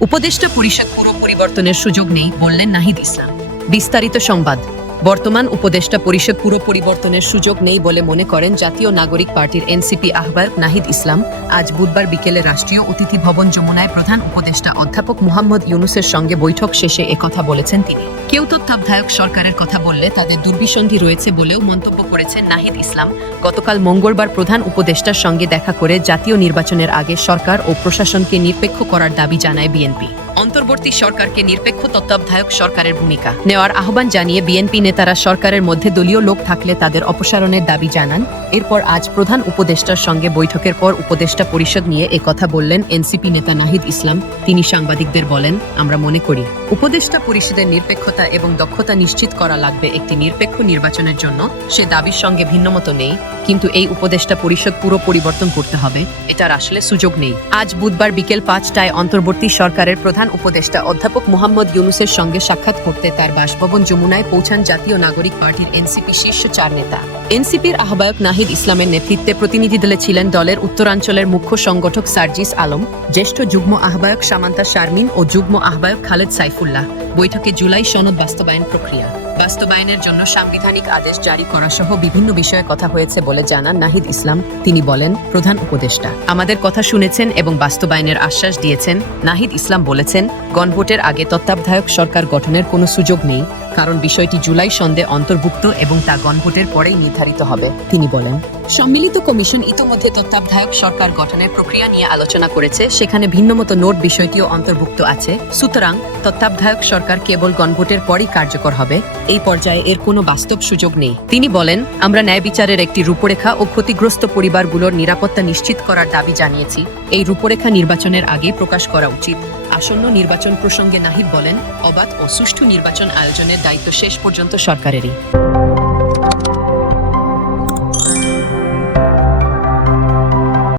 উপদেষ্টা পরিষদ পুরো পরিবর্তনের সুযোগ নেই বললেন নাহিদ ইসলাম। বিস্তারিত সংবাদ। বর্তমান উপদেষ্টা পরিষদ পুরো পরিবর্তনের সুযোগ নেই বলে মনে করেন জাতীয় নাগরিক পার্টির এনসিপি আহ্বায়ক নাহিদ ইসলাম। আজ বুধবার বিকেলে রাষ্ট্রীয় অতিথি ভবন যমুনায় প্রধান উপদেষ্টা অধ্যাপক মোহাম্মদ ইউনুসের সঙ্গে বৈঠক শেষে একথা বলেছেন তিনি। কেউ তত্ত্বাবধায়ক সরকারের কথা বললে তাদের দুর্বিসন্ধি রয়েছে বলেও মন্তব্য করেছেন নাহিদ ইসলাম। গতকাল মঙ্গলবার প্রধান উপদেষ্টার সঙ্গে দেখা করে জাতীয় নির্বাচনের আগে সরকার ও প্রশাসনকে নিরপেক্ষ করার দাবি জানায় বিএনপি। অন্তর্বর্তী সরকারকে নিরপেক্ষ তত্ত্বাবধায়ক সরকারের ভূমিকা। নেওয়ার আহ্বান জানিয়ে বিএনপি নেতারা সরকারের মধ্যে দলীয় লোক থাকলে তাদের অপসারণের দাবি জানান। এরপর আজ প্রধান উপদেষ্টার সঙ্গে বৈঠকের পর উপদেষ্টা পরিষদ নিয়ে একথা বললেন এনসিপি নেতা নাহিদ ইসলাম। তিনি সাংবাদিকদের বলেন, আমরা মনে করি, উপদেষ্টা পরিষদের নিরপেক্ষতা এবং দক্ষতা নিশ্চিত করা লাগবে একটি নিরপেক্ষ নির্বাচনের জন্য। সে দাবির সঙ্গে ভিন্নমত নেই। কিন্তু এই উপদেষ্টা পরিষদ পুরো পরিবর্তন করতে হবে। এটার আসলে সুযোগ নেই। আজ বুধবার বিকেল পাঁচটায় অন্তর্বর্তী সরকারের প্রধান উপদেষ্টা অধ্যাপক মোহাম্মদ ইউনুসের সঙ্গে সাক্ষাৎ করতে তার বাসভবন যমুনায় পৌঁছান জাতীয় নাগরিক পার্টির এনসিপি শীর্ষ চার নেতা। এনসিপির আহ্বায়ক নাহিদ ইসলামের নেতৃত্বে প্রতিনিধি দলে ছিলেন দলের উত্তরাঞ্চলের মুখ্য সংগঠক সার্জিস আলম, জ্যেষ্ঠ যুগ্ম আহ্বায়ক সামান্তা শারমিন ও যুগ্ম আহ্বায়ক খালেদ সাইফুল্লাহ। বৈঠকে জুলাই সনদ বাস্তবায়ন প্রক্রিয়া। বাস্তবায়নের জন্য সাংবিধানিক আদেশ জারি করা সহ বিভিন্ন বিষয়ে কথা হয়েছে বলে জানান নাহিদ ইসলাম। তিনি বলেন, প্রধান উপদেষ্টা, আমাদের কথা শুনেছেন এবং বাস্তবায়নের আশ্বাস দিয়েছেন। নাহিদ ইসলাম বলেছেন, গণভোটের আগে তত্ত্বাবধায়ক সরকার গঠনের কোনো সুযোগ নেই, কারণ বিষয়টি জুলাই সন্ধে অন্তর্ভুক্ত এবং তা গণভোটের পরেই নির্ধারিত হবে। তিনি বলেন সম্মিলিত কমিশন ইতোমধ্যে তত্ত্বাবধায়ক সরকার গঠনের প্রক্রিয়া নিয়ে আলোচনা করেছে। সেখানে ভিন্নমত নোট বিষয়টিও অন্তর্ভুক্ত আছে। সুতরাং তত্ত্বাবধায়ক সরকার কেবল গণভোটের পরই কার্যকর হবে। এই পর্যায়ে এর কোনো বাস্তব সুযোগ নেই। তিনি বলেন, আমরা ন্যায় বিচারের একটি রূপরেখা ও ক্ষতিগ্রস্ত পরিবারগুলোর নিরাপত্তা নিশ্চিত করার দাবি জানিয়েছি। এই রূপরেখা নির্বাচনের আগে প্রকাশ করা উচিত। আসন্ন নির্বাচন প্রসঙ্গে নাহিদ বলেন, অবাধ ও সুষ্ঠু নির্বাচন আয়োজনের দায়িত্ব শেষ পর্যন্ত সরকারেরই।